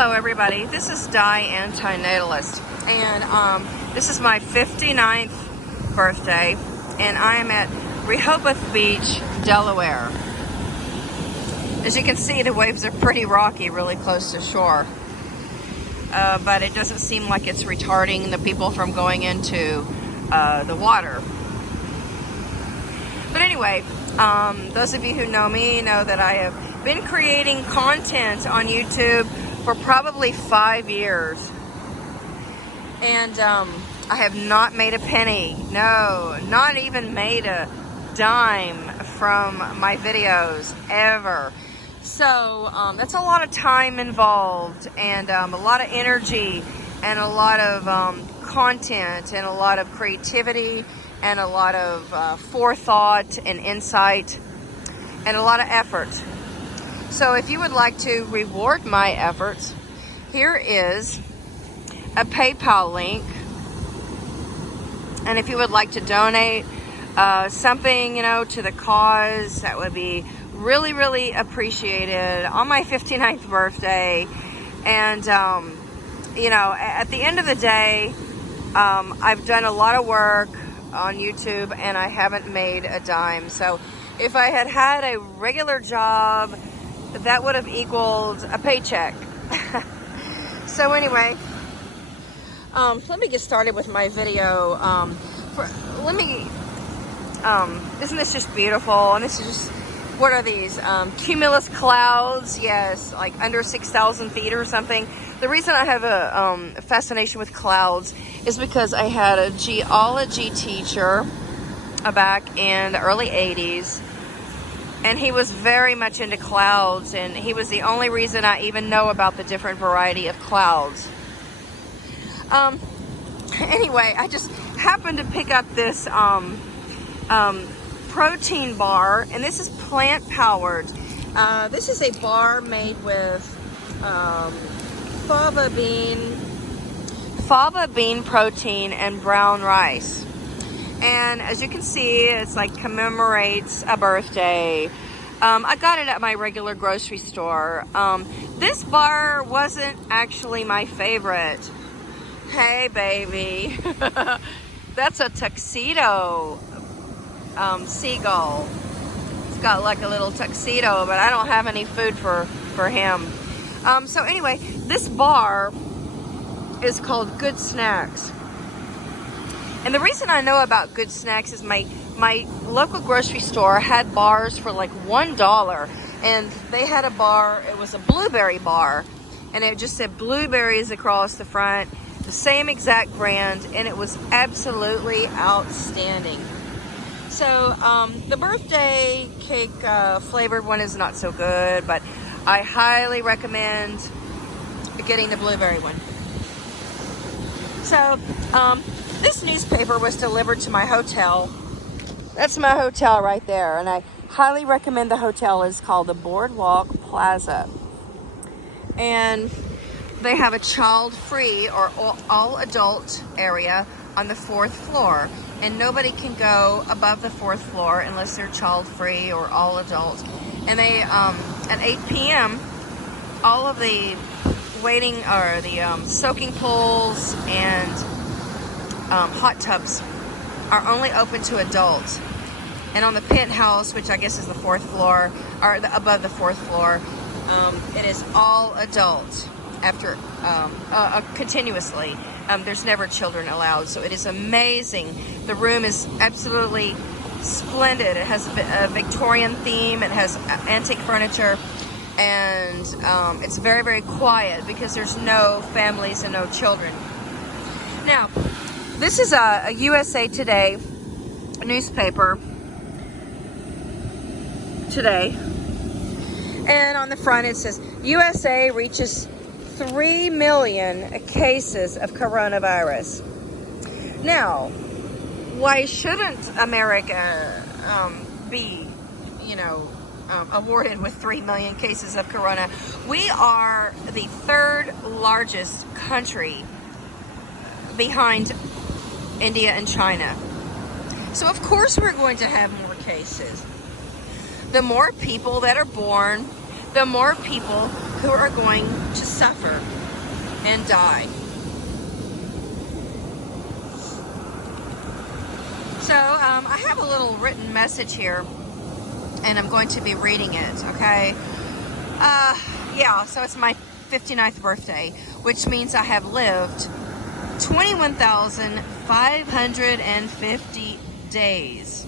Hello everybody, this is diANTINATALIST, and this is my 59th birthday, and I am at Rehoboth Beach, Delaware. As you can see, the waves are pretty rocky, really close to shore, but it doesn't seem like it's retarding the people from going into the water. But anyway, those of you who know me know that I have been creating content on YouTube for probably 5 years, and I have not made a penny. No, not even made a dime from my videos ever. So that's a lot of time involved, and a lot of energy, and a lot of content, and a lot of creativity, and a lot of forethought and insight, and a lot of effort. So if you would like to reward my efforts, here is a PayPal link. And if you would like to donate something, to the cause, that would be really, really appreciated on my 59th birthday. And, at the end of the day, I've done a lot of work on YouTube and I haven't made a dime. So if I had had a regular job, that would have equaled a paycheck. So anyway, let me get started with my video. Isn't this just beautiful? And this is just, what are these? Cumulus clouds, yes, like under 6,000 feet or something. The reason I have a fascination with clouds is because I had a geology teacher back in the early 80s. And he was very much into clouds, and he was the only reason I even know about the different variety of clouds. Anyway, I just happened to pick up this protein bar, and this is plant powered. This is a bar made with fava bean protein and brown rice. And as you can see, it's like commemorates a birthday. I got it at my regular grocery store. This bar wasn't actually my favorite. Hey, baby. That's a tuxedo seagull. It's got like a little tuxedo, but I don't have any food for him. So anyway, this bar is called Good Snacks. And the reason I know about Good Snacks is my local grocery store had bars for like $1, and they had a bar, it was a blueberry bar, and it just said blueberries across the front, the same exact brand, and it was absolutely outstanding. So the birthday cake flavored one is not so good, but I highly recommend getting the blueberry one. So this newspaper was delivered to my hotel. That's my hotel right there, and I highly recommend the hotel. Is called the Boardwalk Plaza, and they have a child-free or all-adult area on the 4th floor, and nobody can go above the 4th floor unless they're child-free or all-adult. And they at 8 p.m. all of the waiting or the soaking pools and hot tubs are only open to adults. And on the penthouse, which I guess is the 4th floor, or above the 4th floor, it is all adult after continuously. There's never children allowed, so it is amazing. The room is absolutely splendid. It has a Victorian theme. It has antique furniture, and it's very, very quiet because there's no families and no children. Now, this is a USA Today newspaper today, and on the front it says USA reaches 3 million cases of coronavirus. Now, why shouldn't America be, awarded with 3 million cases of corona? We are the 3rd largest country behind India and China. So of course we're going to have more cases. The more people that are born, the more people who are going to suffer and die. So I have a little written message here, and I'm going to be reading it, okay? Yeah, so it's my 59th birthday, which means I have lived 21,550 days.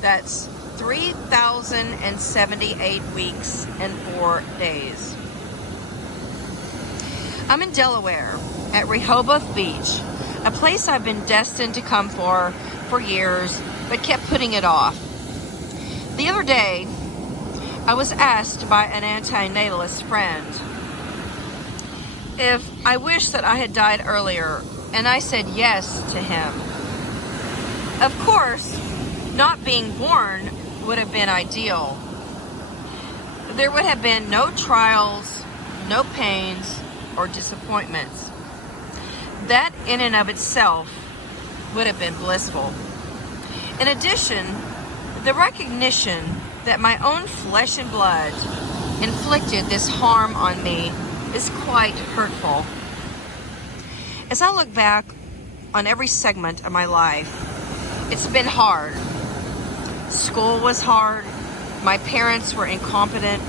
That's 3,078 weeks and 4 days. I'm in Delaware at Rehoboth Beach, a place I've been destined to come for years, but kept putting it off. The other day, I was asked by an antinatalist friend if I wished that I had died earlier, and I said yes to him. Of course, not being born would have been ideal. There would have been no trials, no pains, or disappointments. That in and of itself would have been blissful. In addition, the recognition that my own flesh and blood inflicted this harm on me is quite hurtful. As I look back on every segment of my life, it's been hard. School was hard. My parents were incompetent.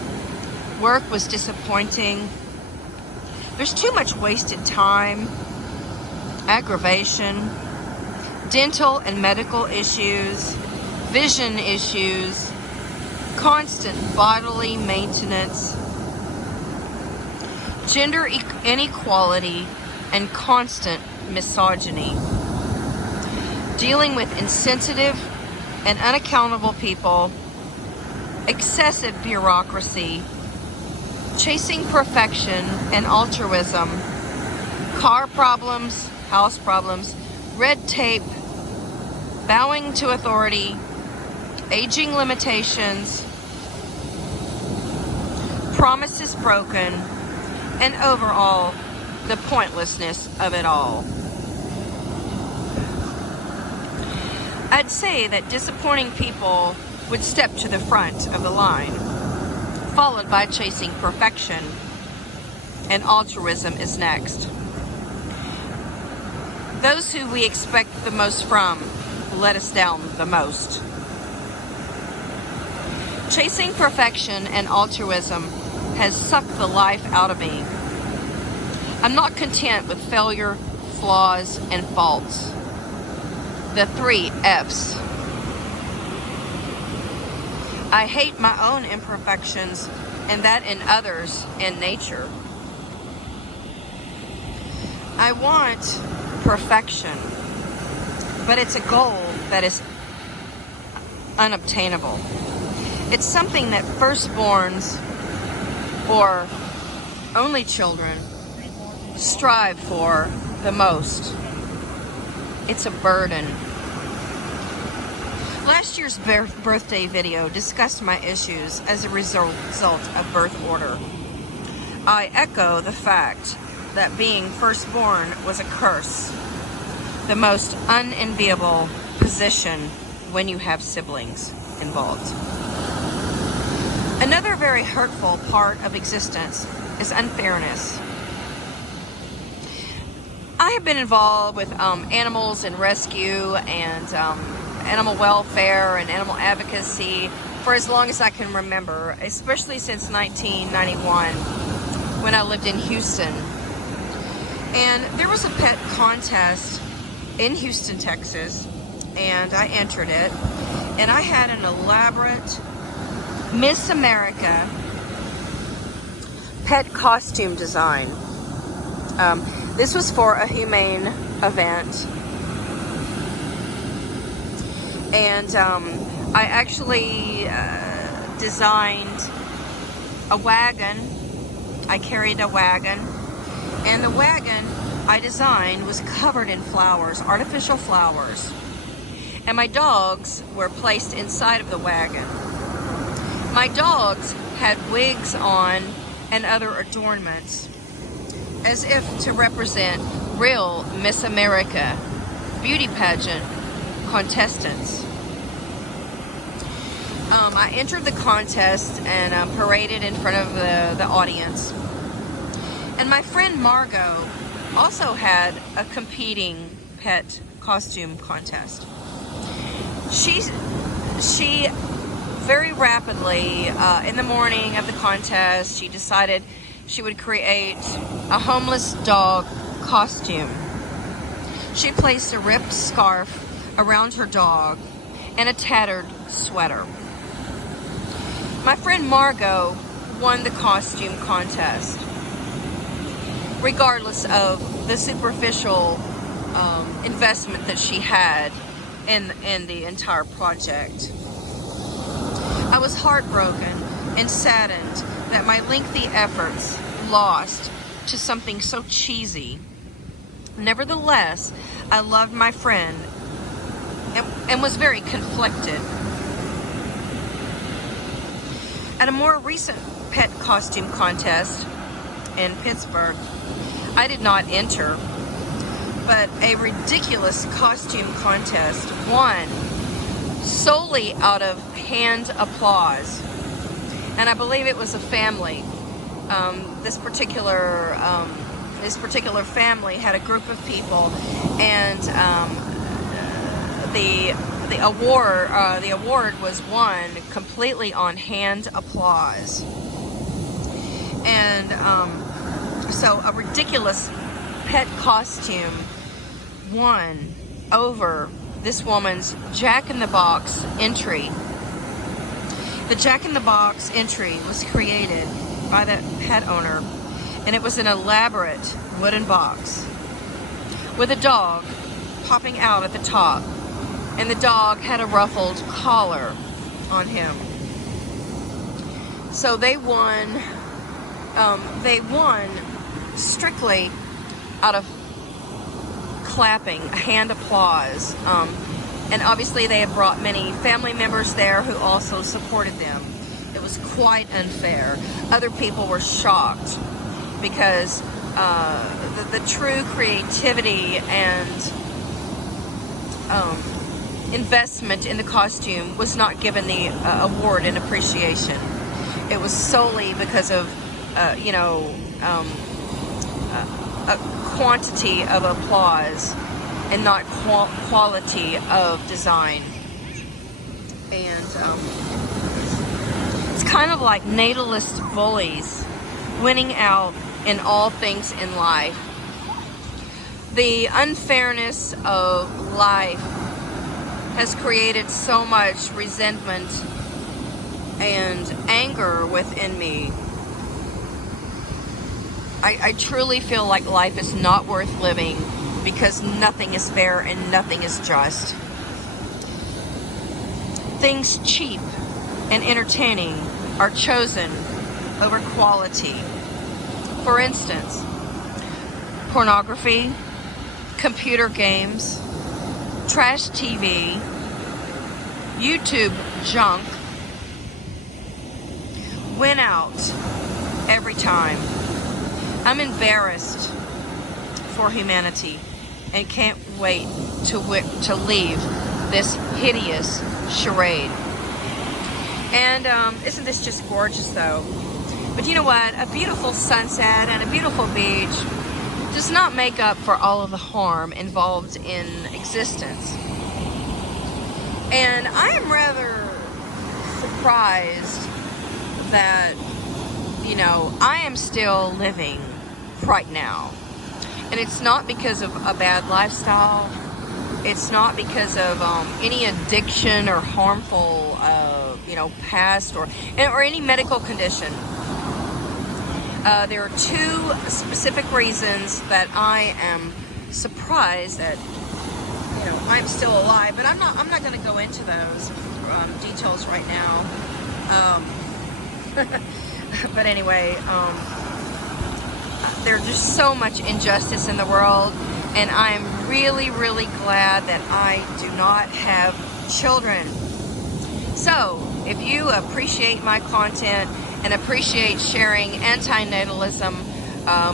Work was disappointing. There's too much wasted time, aggravation, dental and medical issues, vision issues, constant bodily maintenance, gender inequality, and constant misogyny. Dealing with insensitive and unaccountable people, excessive bureaucracy, chasing perfection and altruism, car problems, house problems, red tape, bowing to authority, aging limitations, promises broken, and overall, the pointlessness of it all. I'd say that disappointing people would step to the front of the line, followed by chasing perfection, and altruism is next. Those who we expect the most from let us down the most. Chasing perfection and altruism has sucked the life out of me. I'm not content with failure, flaws, and faults. The 3 F's. I hate my own imperfections and that in others and nature. I want perfection, but it's a goal that is unobtainable. It's something that firstborns or only children strive for the most. It's a burden. Last year's birthday video discussed my issues as a result of birth order. I echo the fact that being firstborn was a curse, the most unenviable position when you have siblings involved. Another very hurtful part of existence is unfairness. I have been involved with animals and rescue and animal welfare and animal advocacy for as long as I can remember, especially since 1991 when I lived in Houston. And there was a pet contest in Houston, Texas, and I entered it, and I had an elaborate Miss America pet costume design. This was for a humane event, and I actually designed a wagon. I carried a wagon, and the wagon I designed was covered in flowers, artificial flowers, and my dogs were placed inside of the wagon. My dogs had wigs on and other adornments, as if to represent real Miss America beauty pageant contestants. I entered the contest and paraded in front of the audience. And my friend Margot also had a competing pet costume contest. She very rapidly, in the morning of the contest, she decided she would create a homeless dog costume. She placed a ripped scarf around her dog and a tattered sweater. My friend Margot won the costume contest, regardless of the superficial investment that she had in the entire project. I was heartbroken and saddened that my lengthy efforts lost to something so cheesy. Nevertheless, I loved my friend and was very conflicted. At a more recent pet costume contest in Pittsburgh, I did not enter, but a ridiculous costume contest won solely out of hand applause. And I believe it was a family. This particular family had a group of people, and the award was won completely on hand applause. And so a ridiculous pet costume won over this woman's Jack-in-the-Box entry. The Jack-in-the-Box entry was created by the pet owner, and it was an elaborate wooden box with a dog popping out at the top, and the dog had a ruffled collar on him. So they won strictly out of clapping, hand applause, and obviously they had brought many family members there who also supported them. It was quite unfair. Other people were shocked because the true creativity and investment in the costume was not given the award in appreciation. It was solely because of a quantity of applause and not quality of design. And it's kind of like natalist bullies winning out in all things in life. The unfairness of life has created so much resentment and anger within me. I truly feel like life is not worth living because nothing is fair and nothing is just. Things cheap and entertaining are chosen over quality. For instance, pornography, computer games, trash TV, YouTube junk win out every time. I'm embarrassed for humanity and can't wait to leave this hideous charade. And isn't this just gorgeous though? But you know what? A beautiful sunset and a beautiful beach does not make up for all of the harm involved in existence. And I am rather surprised that, I am still living right now. And it's not because of a bad lifestyle. It's not because of any addiction or harmful, past or any medical condition. There are two specific reasons that I am surprised that I'm still alive, but I'm not going to go into those details right now. But anyway, there's just so much injustice in the world, and I'm really, really glad that I do not have children. So, if you appreciate my content and appreciate sharing antinatalism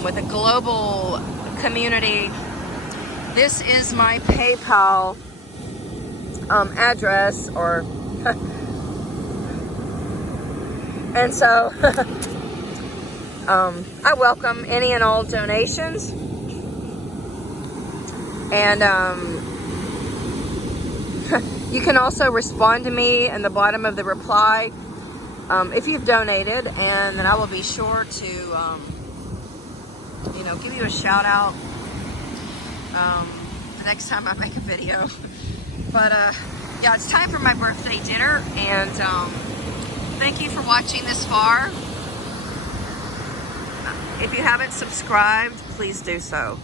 with a global community, this is my PayPal address, or and so I welcome any and all donations. And you can also respond to me in the bottom of the reply if you've donated, and then I will be sure to, you know, give you a shout out the next time I make a video. But yeah, it's time for my birthday dinner, and thank you for watching this far. If you haven't subscribed, please do so.